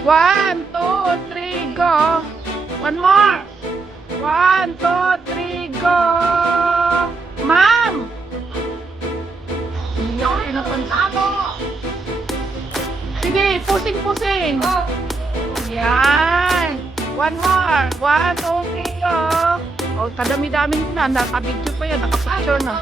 1, 2, 3, go! One more! 1, 2, 3, go! Ma'am! Hindi ako pinapansin. Sige, pusing-pusing. Yan. One more. 1, 2, 3, go! O, kadami-dami na. Nakabidyo pa yan. Nakapicture na.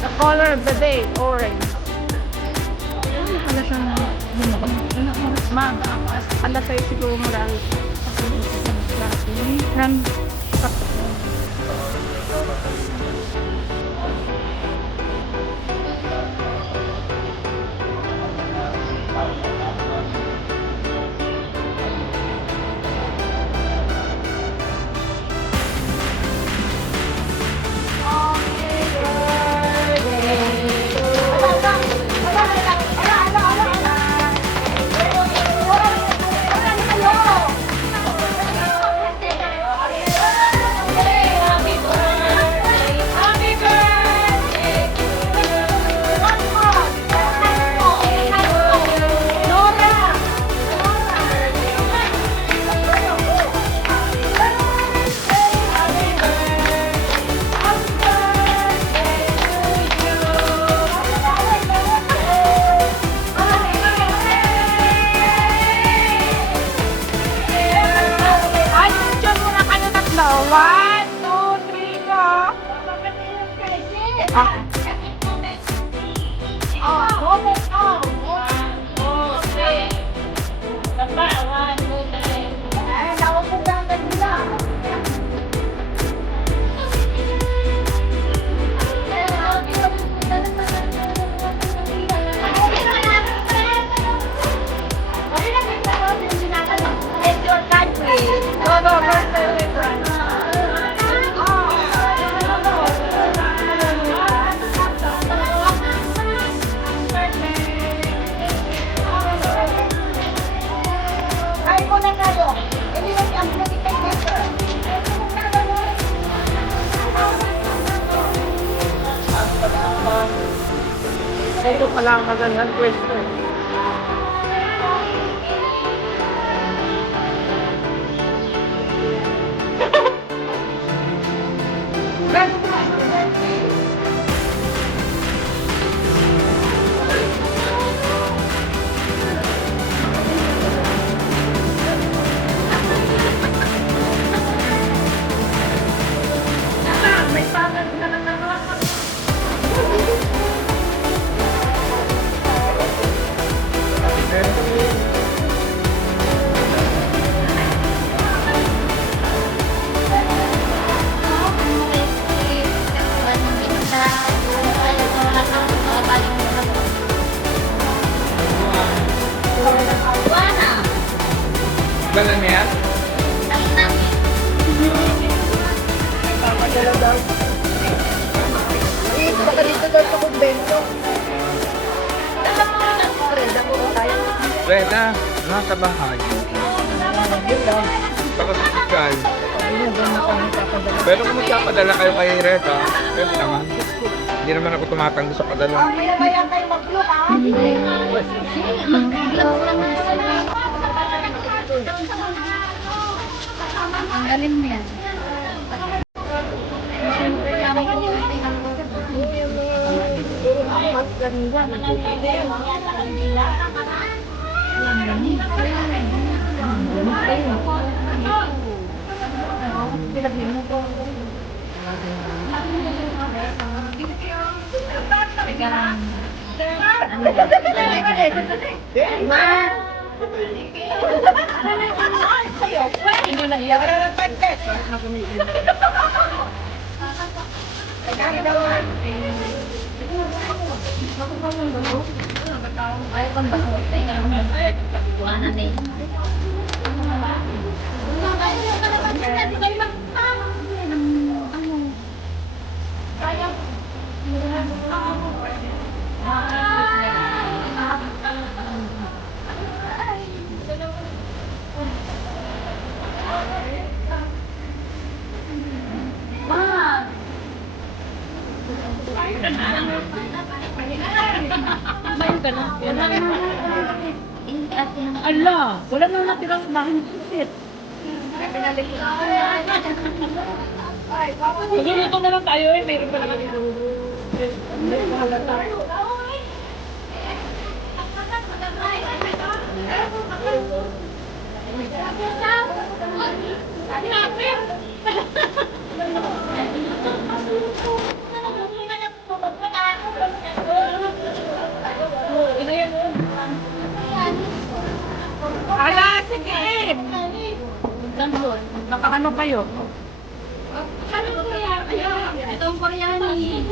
The color of the day, orange. Ano siya? Ma'am, ala tayo siguro marami. Nan, One, two, three, go! Ito pala ang magandang question. May pangal na lang naman. Balan mo yan? Baka dito daw sa kumbento. Reda, nasa bahay. Baka sa hospital. Pero kung magpapadala kayo kay Reda, pwede naman. Hindi naman ako tumatanggo sa padala. Maya-maya kayo mag-vlog, ha? Ang galing mo yan. Mas ganda. Hindi na iyak. Ay, kung ba ko tayo buwanan eh. ganun. Ala, wala na natirang mahigpit. Magluluto na lang tayo eh, mayroon pa naman ito. Ala, sige! Nakakano kayo? Ito ang Koreani.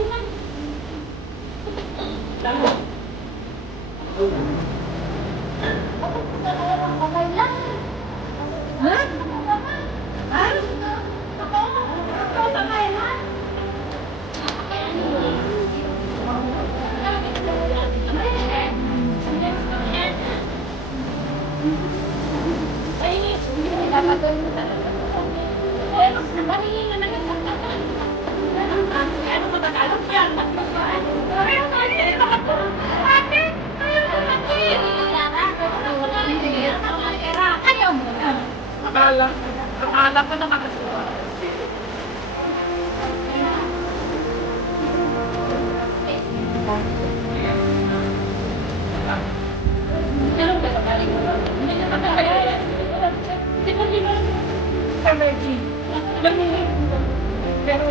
Akala ko nakakasuwa. Allergy. Pero,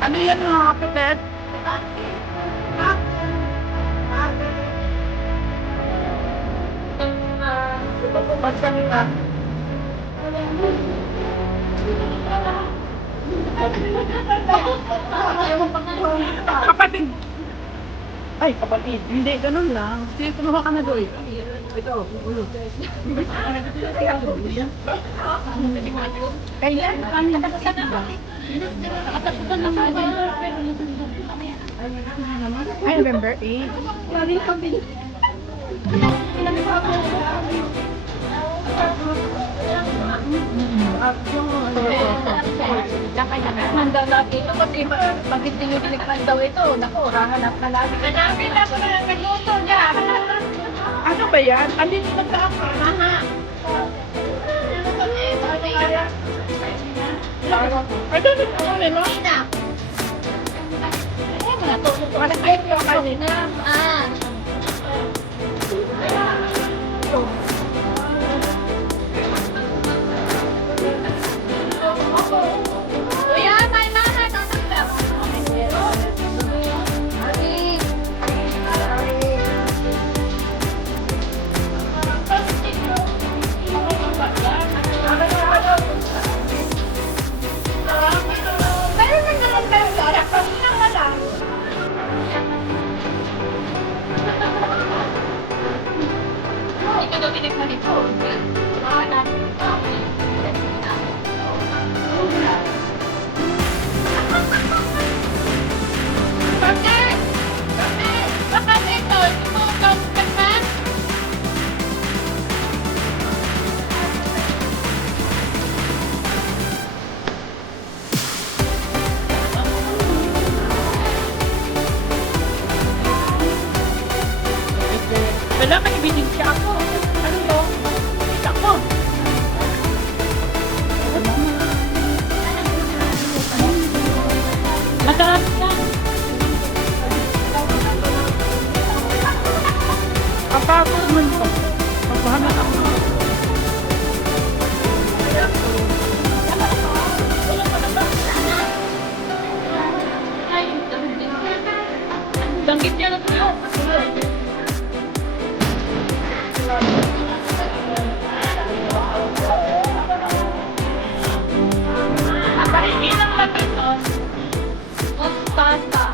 ano yan mga kapatid? Magsalita. Kapatid! Ay, kapatid. Hindi, ganun lang. Sige, kumuha ka na doy. Ito, ulo. Kailan? Nakatapusan na. Nakatapusan na nga. Ay, November 8. Lagi kami. Manda lagi ito kasi magtitinginig daw ito. Naku, hahanap na lagi. Hanapin na sa nagluto niya. Ano ba yan? Alin yung nagkaako? Mama. I don't know. No? Ina. Wala kayo yung kanina. Kuya, may mga Wala ka ibinigyan ako. Ano to? Kita ko. Masarap na. Kapapos man ko. Papahanap ako. Danggit niya na ito. Ilang pagkito? Pasta.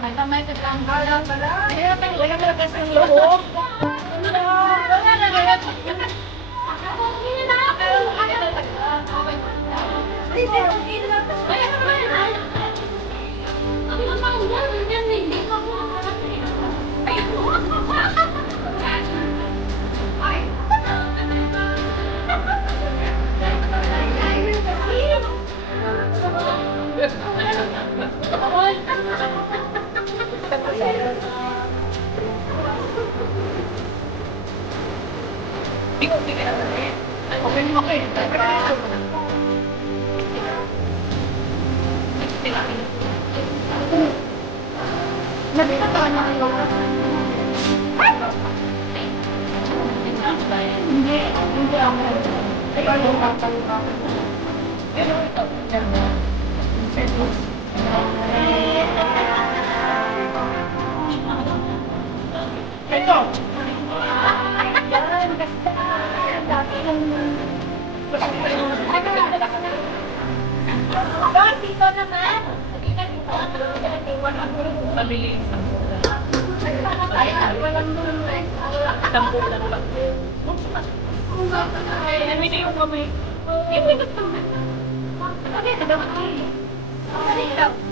kamay ka lang. Wala ka lakas ng loob. Dito naman. Mabilis. Tampo lang ba? Namili yung kamay. Hindi ko naman. Ano ito?